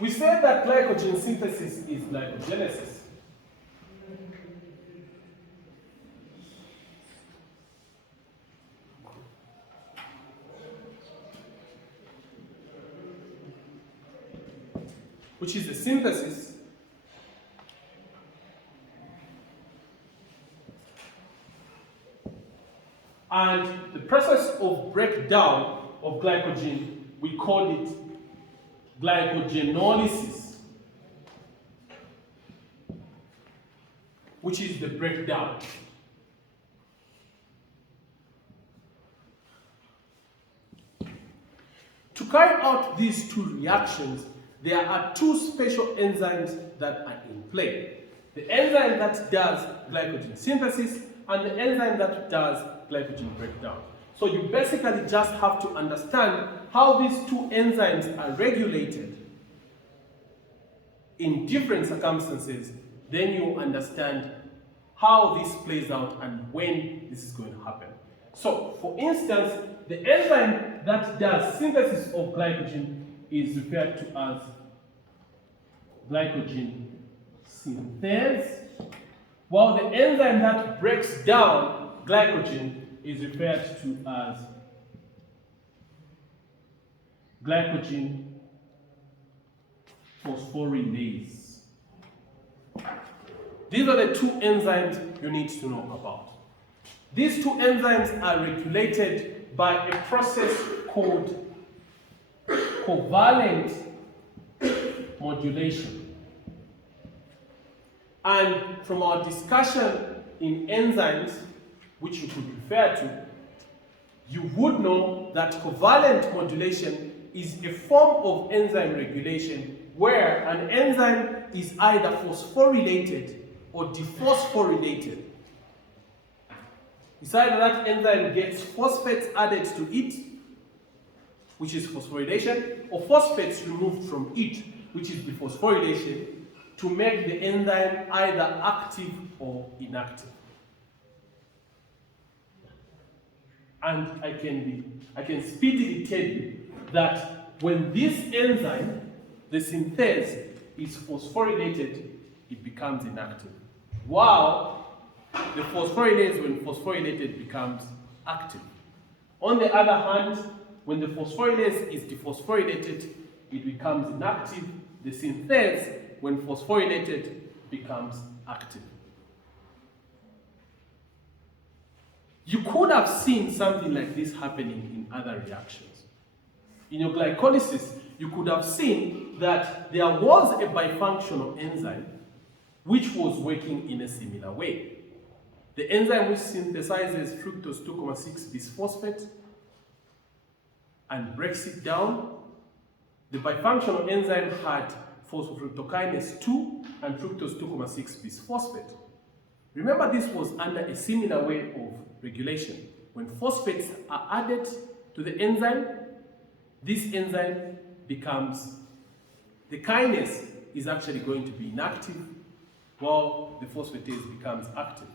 We said that glycogen synthesis is glycogenesis. Which is the synthesis and the process of breakdown of glycogen, we call it glycogenolysis, which is the breakdown. To carry out these two reactions, there are two special enzymes that are in play. The enzyme that does glycogen synthesis and the enzyme that does glycogen breakdown. So you basically just have to understand how these two enzymes are regulated in different circumstances, then you understand how this plays out and when this is going to happen. So, for instance, the enzyme that does synthesis of glycogen is referred to as glycogen synthase, while the enzyme that breaks down glycogen is referred to as glycogen phosphorylase. These are the two enzymes you need to know about. These two enzymes are regulated by a process called covalent modulation. And from our discussion in enzymes, which you could refer to, you would know that covalent modulation is a form of enzyme regulation where an enzyme is either phosphorylated or dephosphorylated. It's either that enzyme gets phosphates added to it, which is phosphorylation, or phosphates removed from it, which is dephosphorylation, to make the enzyme either active or inactive. And I can speedily tell you that when this enzyme, the synthase, is phosphorylated, it becomes inactive. While the phosphorylase, when phosphorylated, becomes active. On the other hand, when the phosphorylase is dephosphorylated, it becomes inactive. The synthase, when phosphorylated, becomes active. You could have seen something like this happening in other reactions. In your glycolysis, you could have seen that there was a bifunctional enzyme which was working in a similar way. The enzyme which synthesizes fructose 2,6 bisphosphate and breaks it down, the bifunctional enzyme had phosphofructokinase 2 and fructose 2,6 bisphosphate. Remember, this was under a similar way of regulation. When phosphates are added to the enzyme, this enzyme becomes, the kinase is actually going to be inactive, while the phosphatase becomes active.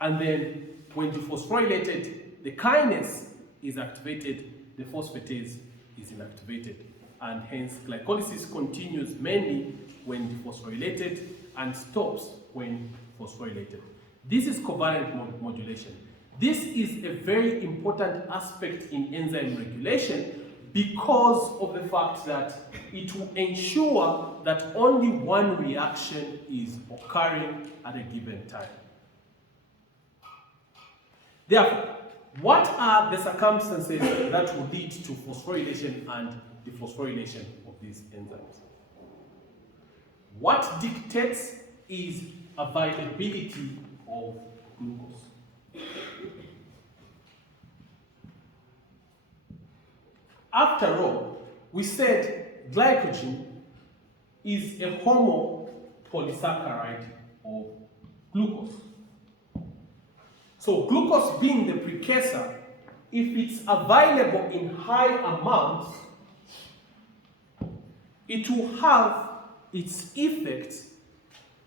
And then when dephosphorylated, the kinase is activated, the phosphatase is inactivated. And hence glycolysis continues mainly when dephosphorylated and stops when phosphorylated. This is covalent modulation. This is a very important aspect in enzyme regulation because of the fact that it will ensure that only one reaction is occurring at a given time. Therefore, what are the circumstances that will lead to phosphorylation and dephosphorylation of these enzymes? What dictates is availability of glucose. After all, we said glycogen is a homopolysaccharide of glucose. So glucose being the precursor, if it's available in high amounts, it will have its effects,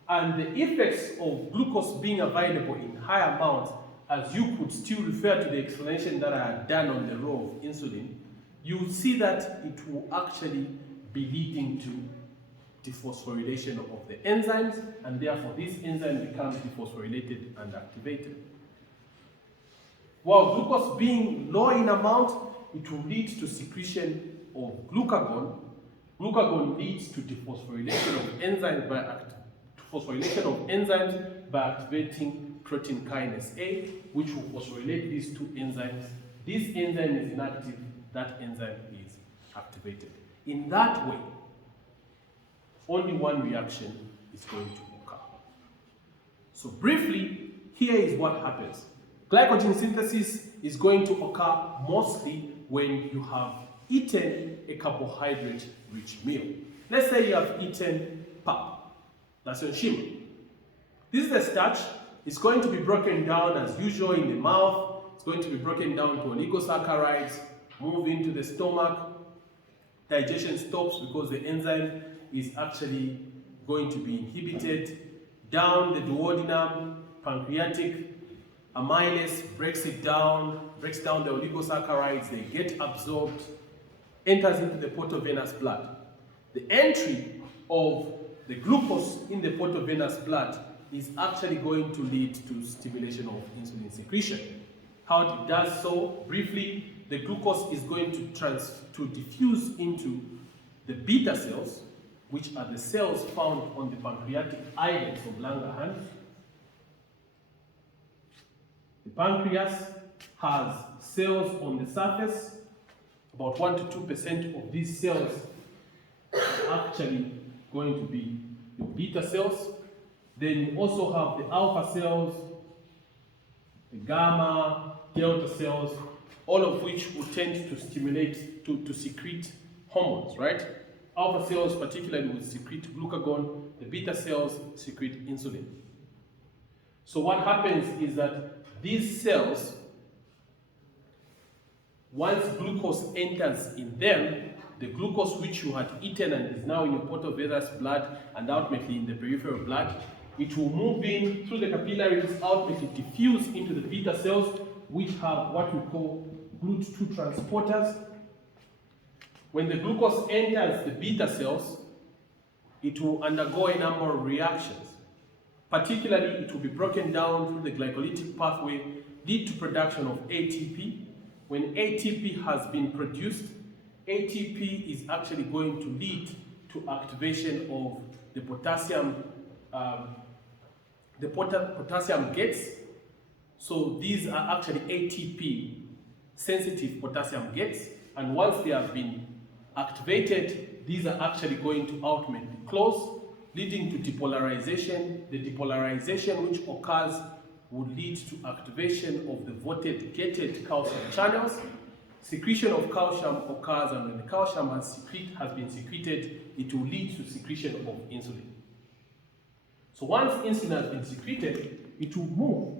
and the effects of glucose being available in high amounts, as you could still refer to the explanation that I had done on the role of insulin, you will see that it will actually be leading to dephosphorylation of the enzymes, and therefore this enzyme becomes dephosphorylated and activated. While glucose being low in amount, it will lead to secretion of glucagon. Glucagon leads to dephosphorylation of enzymes by activating protein kinase A, which will phosphorylate these two enzymes. This enzyme is inactive, that enzyme is activated. In that way, only one reaction is going to occur. So briefly, here is what happens. Glycogen synthesis is going to occur mostly when you have eaten a carbohydrate-rich meal. Let's say you have eaten pap, that's enzima. This is the starch. It's going to be broken down as usual in the mouth. It's going to be broken down to oligosaccharides, move into the stomach. Digestion stops because the enzyme is actually going to be inhibited. Down the duodenum, pancreatic amylase breaks down the oligosaccharides, they get absorbed, enters into the portovenous blood. The entry of the glucose in the portovenous blood is actually going to lead to stimulation of insulin secretion. How it does so, briefly, the glucose is going to diffuse into the beta cells, which are the cells found on the pancreatic islets of Langerhans. The pancreas has cells on the surface. About 1 to 2% of these cells are actually going to be the beta cells. Then you also have the alpha cells, the gamma, delta cells, all of which will tend to stimulate, to secrete hormones, right? Alpha cells particularly will secrete glucagon, the beta cells secrete insulin. So what happens is that these cells, once glucose enters in them, the glucose which you had eaten and is now in your portovenous blood and ultimately in the peripheral blood, it will move in through the capillaries, ultimately diffuse into the beta cells, which have what we call GLUT2 transporters. When the glucose enters the beta cells, it will undergo a number of reactions. Particularly, it will be broken down through the glycolytic pathway, lead to production of ATP. When ATP has been produced, ATP is actually going to lead to activation of the potassium gates. So these are actually ATP sensitive potassium gates, and once they have been activated, these are actually going to ultimately close, leading to depolarization. The depolarization which occurs would lead to activation of the gated calcium channels. Secretion of calcium occurs, and when the calcium has been secreted, it will lead to secretion of insulin. So once insulin has been secreted, it will move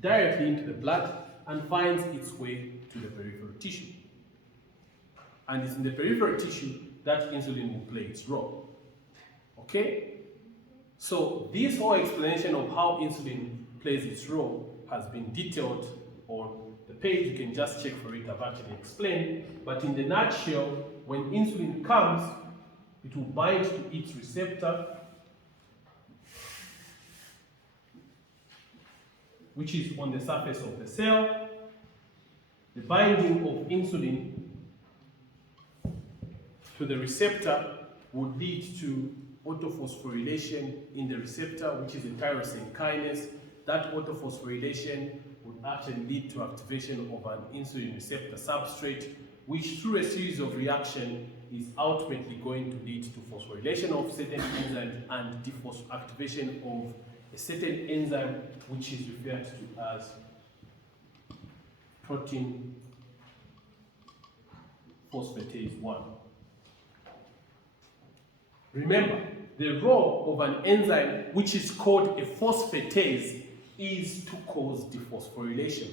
directly into the blood and finds its way to the peripheral tissue. And it's in the peripheral tissue that insulin will play its role. Okay? So this whole explanation of how insulin plays its role has been detailed on the page. You can just check for it. I've actually explained. But in the nutshell, when insulin comes, it will bind to its receptor, which is on the surface of the cell. The binding of insulin to the receptor would lead to autophosphorylation in the receptor, which is a tyrosine kinase. That autophosphorylation would actually lead to activation of an insulin receptor substrate, which through a series of reactions is ultimately going to lead to phosphorylation of certain enzymes and activation of a certain enzyme, which is referred to as protein phosphatase 1. Remember, the role of an enzyme which is called a phosphatase is to cause dephosphorylation.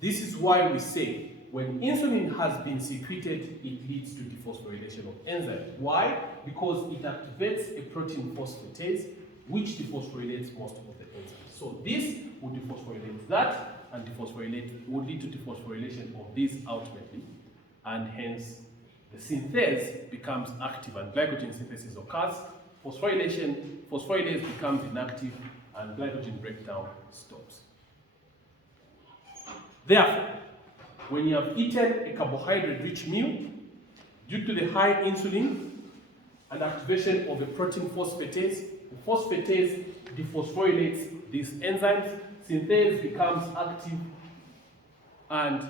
This is why we say when insulin has been secreted, it leads to dephosphorylation of enzymes. Why? Because it activates a protein phosphatase which dephosphorylates most of the enzymes. So this would dephosphorylate that and would lead to dephosphorylation of this ultimately, and hence the synthase becomes active and glycogen synthesis occurs. Phosphorylase becomes inactive and glycogen breakdown stops. Therefore, when you have eaten a carbohydrate-rich meal, due to the high insulin and activation of a protein phosphatase, the phosphatase dephosphorylates these enzymes, synthase becomes active, and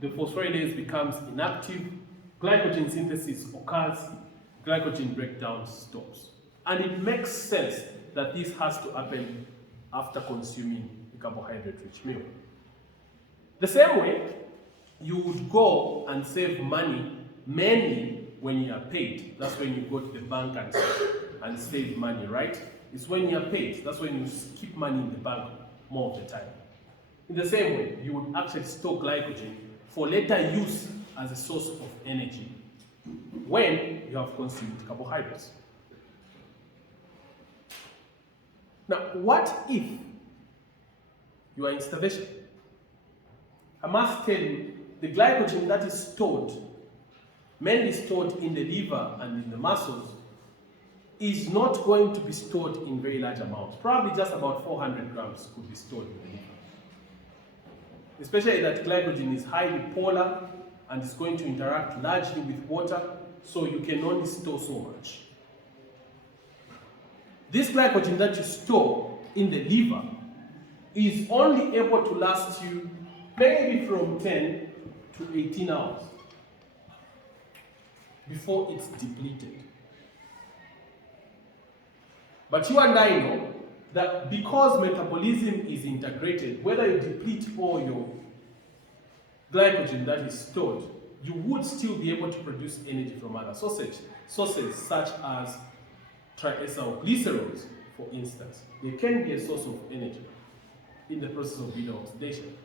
the phosphorylase becomes inactive, glycogen synthesis occurs, glycogen breakdown stops. And it makes sense that this has to happen after consuming a carbohydrate-rich meal. The same way, you would go and save money mainly when you are paid. That's when you go to the bank and save money, right? It's when you are paid. That's when you keep money in the bank more of the time. In the same way, you would actually store glycogen for later use as a source of energy when you have consumed carbohydrates. Now, what if you are in starvation? I must tell you, the glycogen that is stored, mainly stored in the liver and in the muscles, is not going to be stored in very large amounts. Probably just about 400 grams could be stored in the liver. Especially that glycogen is highly polar and is going to interact largely with water, so you can only store so much. This glycogen that you store in the liver is only able to last you maybe from 10 to 18 hours before it's depleted. But you and I know that because metabolism is integrated, whether you deplete all your glycogen that is stored, you would still be able to produce energy from other sources such as triacylglycerols, for instance. They can be a source of energy in the process of beta oxidation.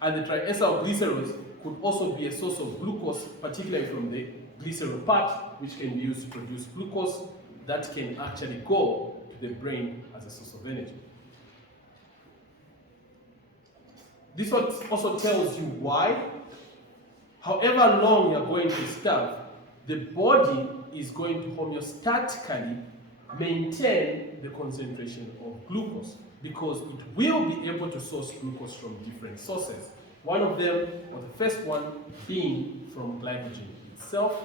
And the triacylglycerols could also be a source of glucose, particularly from the glycerol part, which can be used to produce glucose that can actually go to the brain as a source of energy. This also tells you why, however long you're going to starve, the body is going to homeostatically maintain the concentration of glucose, because it will be able to source glucose from different sources. One of them, or the first one, being from glycogen itself,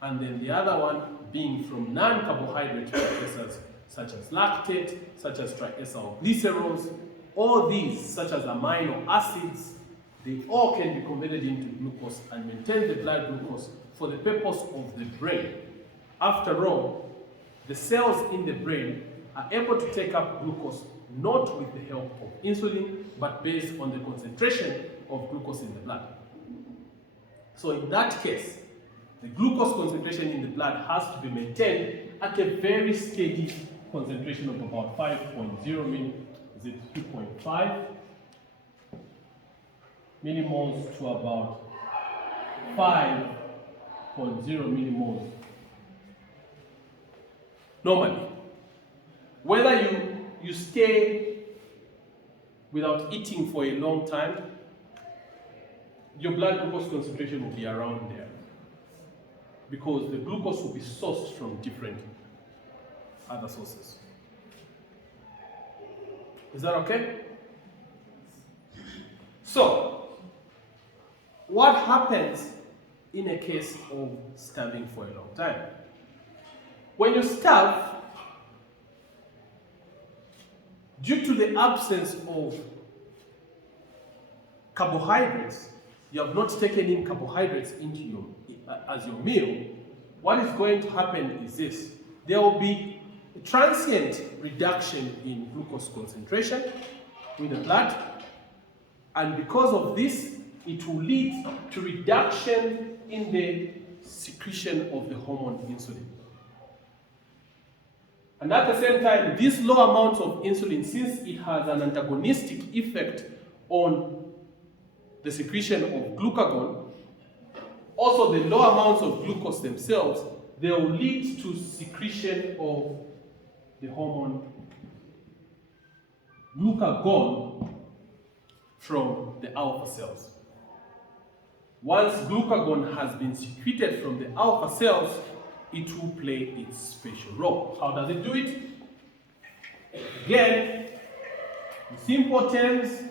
and then the other one being from non-carbohydrate precursors such as lactate, such as triacylglycerols. All these, such as amino acids, they all can be converted into glucose and maintain the blood glucose for the purpose of the brain. After all, the cells in the brain are able to take up glucose not with the help of insulin, but based on the concentration of glucose in the blood. So in that case, the glucose concentration in the blood has to be maintained at a very steady concentration of about 5.0 is it 2.5 millimoles to about 5.0 millimoles. Normally, whether you stay without eating for a long time, your blood glucose concentration will be around there, because the glucose will be sourced from different other sources. Is that okay? So, what happens in a case of starving for a long time? When you starve, due to the absence of carbohydrates, you have not taken in carbohydrates into as your meal, what is going to happen is this. There will be a transient reduction in glucose concentration in the blood, and because of this, it will lead to reduction in the secretion of the hormone insulin. And at the same time, these low amounts of insulin, since it has an antagonistic effect on the secretion of glucagon, also the low amounts of glucose themselves, they will lead to secretion of the hormone glucagon from the alpha cells. once glucagon has been secreted from the alpha cells, it will play its special role. How does it do it? Again, in simple terms,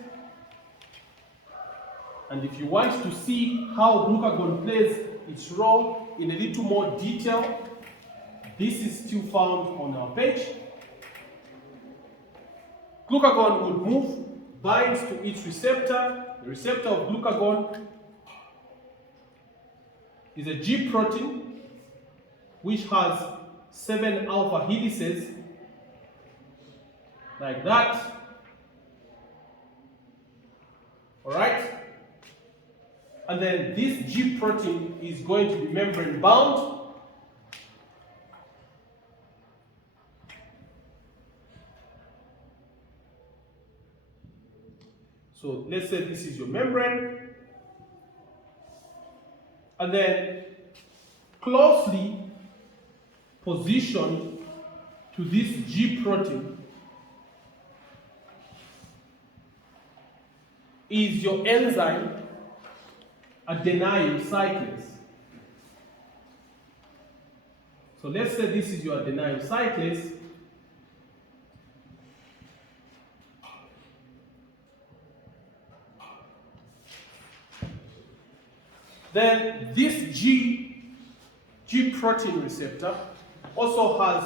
and if you want to see how glucagon plays its role in a little more detail, this is still found on our page. Glucagon would move, binds to its receptor. The receptor of glucagon is a G protein which has 7 alpha helices, like that. All right? And then this G protein is going to be membrane bound. So let's say this is your membrane. And then closely positioned to this G protein is your enzyme adenyl cyclase. So let's say this is your adenyl cyclase. Then this G protein receptor also has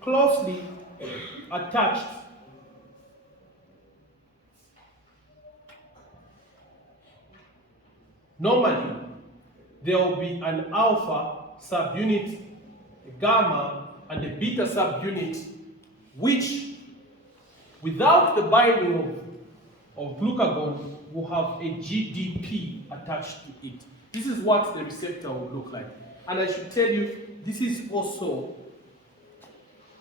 closely attached normally there will be an alpha subunit, a gamma, and a beta subunit, which without the binding of glucagon will have a GDP attached to it. This is what the receptor will look like. And I should tell you, this is also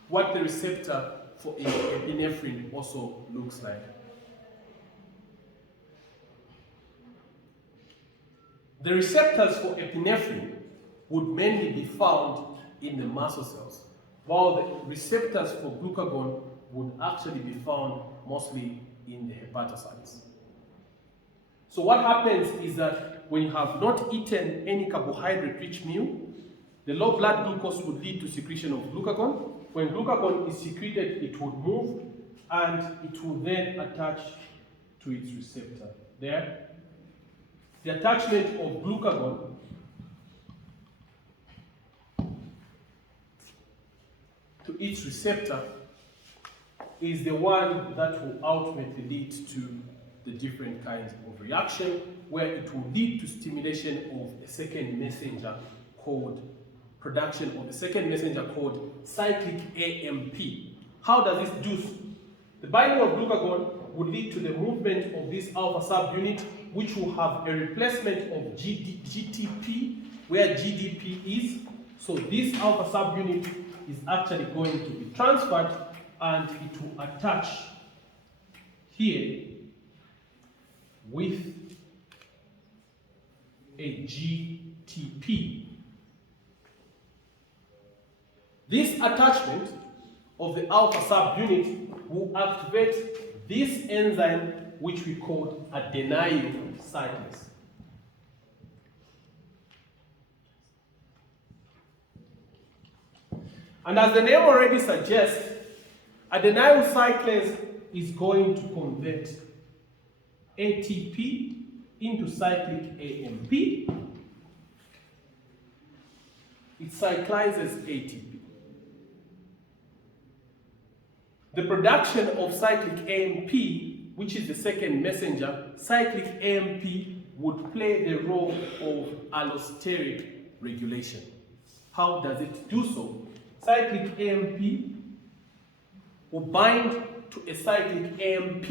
what the receptor for epinephrine also looks like. The receptors for epinephrine would mainly be found in the muscle cells, while the receptors for glucagon would actually be found mostly in the hepatocytes. So what happens is that when you have not eaten any carbohydrate-rich meal, the low blood glucose would lead to secretion of glucagon. When glucagon is secreted, it would move and it will then attach to its receptor. There. The attachment of glucagon to its receptor is the one that will ultimately lead to the different kinds of reaction, where it will lead to stimulation of a second messenger called production of a second messenger called cyclic AMP. How does this do? The binding of glucagon would lead to the movement of this alpha subunit, which will have a replacement of GTP, where GDP is. So this alpha subunit is actually going to be transferred and it will attach here with a GTP. This attachment of the alpha subunit will activate this enzyme, which we call adenyl cyclase. And as the name already suggests, adenyl cyclase is going to convert ATP into cyclic AMP. It cyclizes ATP. The production of cyclic AMP, which is the second messenger, cyclic AMP would play the role of allosteric regulation. How does it do so? Cyclic AMP will bind to a cyclic AMP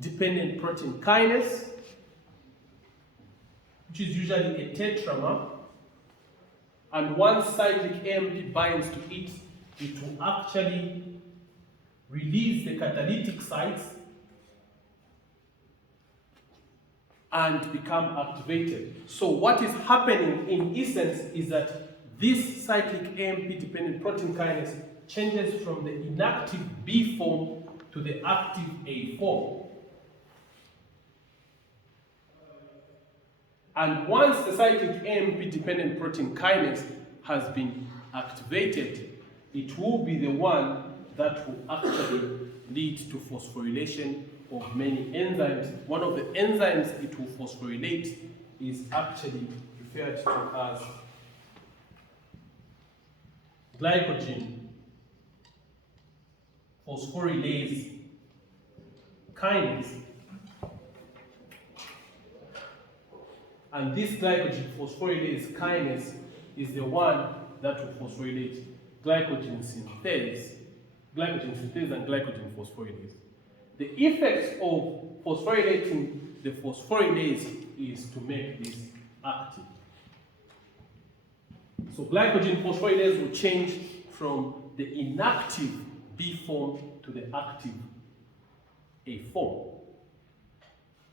dependent protein kinase, which is usually a tetramer, and once cyclic AMP binds to it, it will actually release the catalytic sites and become activated. So what is happening in essence is that this cyclic AMP dependent protein kinase changes from the inactive B form to the active A form. And once the cyclic AMP-dependent protein kinase has been activated, it will be the one that will actually lead to phosphorylation of many enzymes. One of the enzymes it will phosphorylate is actually referred to as glycogen phosphorylase kinase. And this glycogen phosphorylase kinase is the one that will phosphorylate glycogen synthase and glycogen phosphorylase. The effect of phosphorylating the phosphorylase is to make this active. So glycogen phosphorylase will change from the inactive B form to the active A form,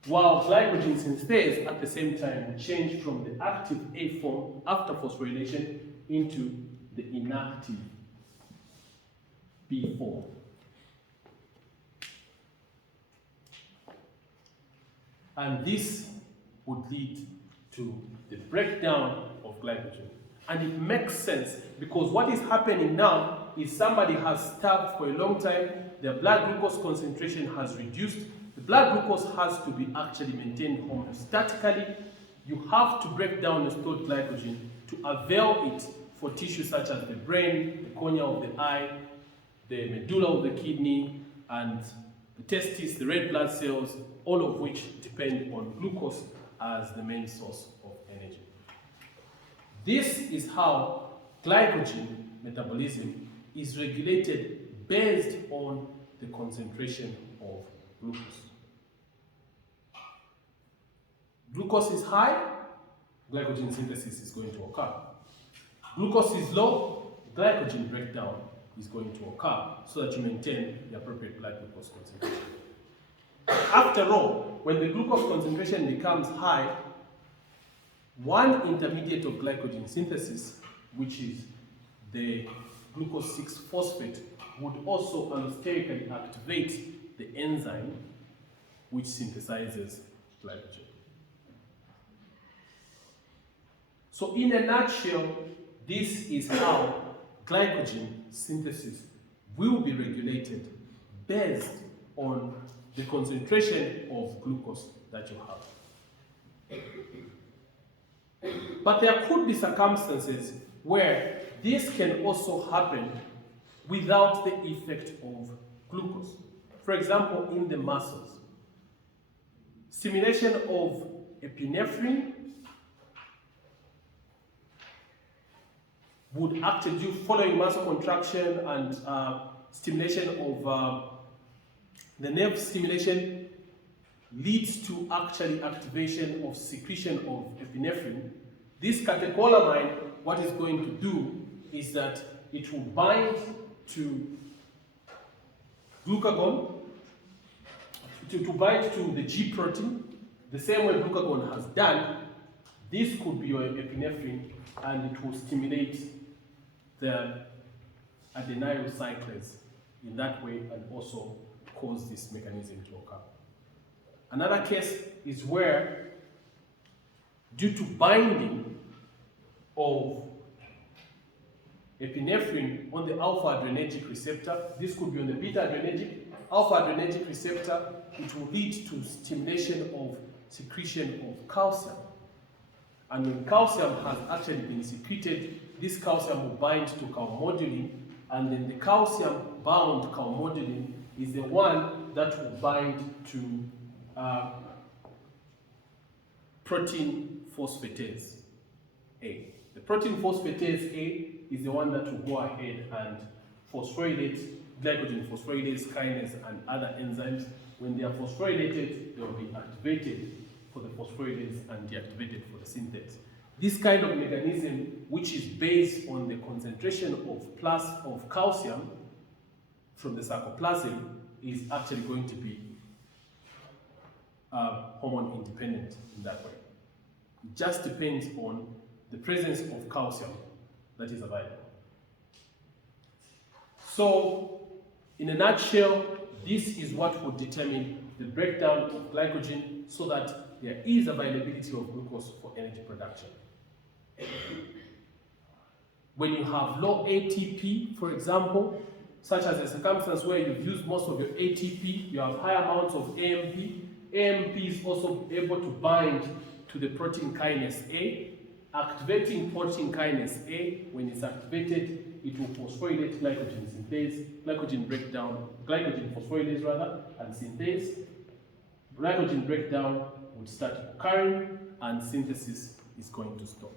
while glycogen synthase at the same time will change from the active A form after phosphorylation into the inactive B form. And this would lead to the breakdown of glycogen. And it makes sense because what is happening now is somebody has starved for a long time, their blood glucose concentration has reduced. The blood glucose has to be actually maintained homeostatically. You have to break down the stored glycogen to avail it for tissues such as the brain, the cornea of the eye, the medulla of the kidney, and the testes, the red blood cells, all of which depend on glucose as the main source of energy. This is how glycogen metabolism is regulated based on the concentration of glucose. Glucose is high, glycogen synthesis is going to occur. Glucose is low, glycogen breakdown is going to occur so that you maintain the appropriate blood glucose concentration. After all, when the glucose concentration becomes high, one intermediate of glycogen synthesis, which is the glucose 6-phosphate, would also allosterically activate the enzyme which synthesizes glycogen. So in a nutshell, this is how glycogen synthesis will be regulated based on the concentration of glucose that you have. But there could be circumstances where this can also happen without the effect of glucose. For example, in the muscles, stimulation of epinephrine would actually do following muscle contraction and stimulation of the nerve stimulation leads to actually activation of secretion of epinephrine. This catecholamine, what it's going to do is that it will bind to glucagon, to bind to the G protein, the same way glucagon has done. This could be your epinephrine, and it will stimulate the adenyl cyclase in that way and also cause this mechanism to occur. Another case is where, due to binding of epinephrine on the alpha-adrenergic receptor, this could be on the beta-adrenergic, alpha-adrenergic receptor, it will lead to stimulation of secretion of calcium. And when calcium has actually been secreted, this calcium will bind to calmodulin, and then the calcium-bound calmodulin is the one that will bind to protein phosphatase A. The protein phosphatase A is the one that will go ahead and phosphorylate glycogen phosphorylase kinase and other enzymes. When they are phosphorylated, they will be activated for the phosphorylase and deactivated for the synthase. This kind of mechanism, which is based on the concentration of calcium from the sarcoplasm, is actually going to be hormone independent in that way. It just depends on the presence of calcium that is available. So, in a nutshell, this is what would determine the breakdown of glycogen so that there is availability of glucose for energy production. When you have low ATP, for example, such as a circumstance where you've used most of your ATP, you have high amounts of AMP. AMP is also able to bind to the protein kinase A. Activating protein kinase A, when it's activated, it will phosphorylate glycogen synthase, glycogen breakdown, glycogen phosphorylase rather, and synthase. Glycogen breakdown would start occurring and synthesis is going to stop.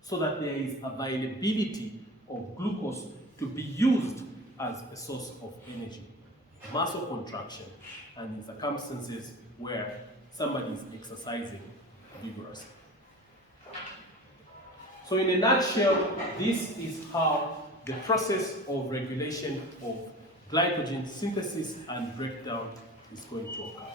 So that there is availability of glucose to be used as a source of energy, muscle contraction, and in circumstances where somebody is exercising vigorously. So in a nutshell, this is how the process of regulation of glycogen synthesis and breakdown is going to occur.